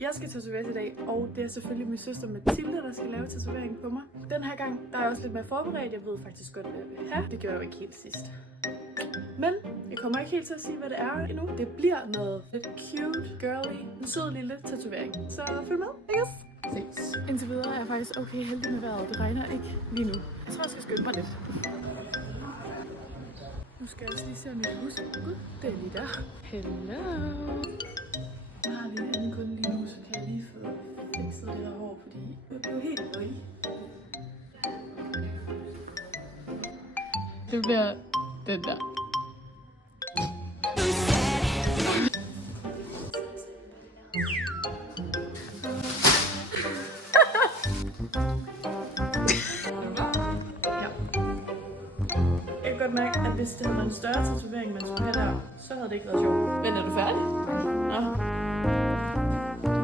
Jeg skal tatoveres i dag, og det er selvfølgelig min søster Mathilde, der skal lave tatovering på mig. Den her gang, der er jeg også lidt mere forberedt. Jeg ved faktisk godt, hvad jeg vil have. Det gjorde jeg jo ikke helt sidst. Men jeg kommer ikke helt til at sige, hvad det er endnu. Det bliver noget lidt cute, girly, en sød lille tatovering. Så følg med, I guess. Ses. Indtil videre er jeg faktisk okay heldig med vejret. Det regner ikke lige nu. Jeg tror, jeg skal skynde mig lidt. Nu skal jeg også lige se, om jeg kan huske. Gud, det er lige der. Hello. Jeg har lige en anden kunde lige nu, så kan jeg lige få fikset det her hår, fordi jeg blev helt røg. Det bliver den der. Jeg kan godt mærke, at hvis det havde været en større tatovering, man skulle have der, så havde det ikke været sjovt. Men er du færdig? Nå.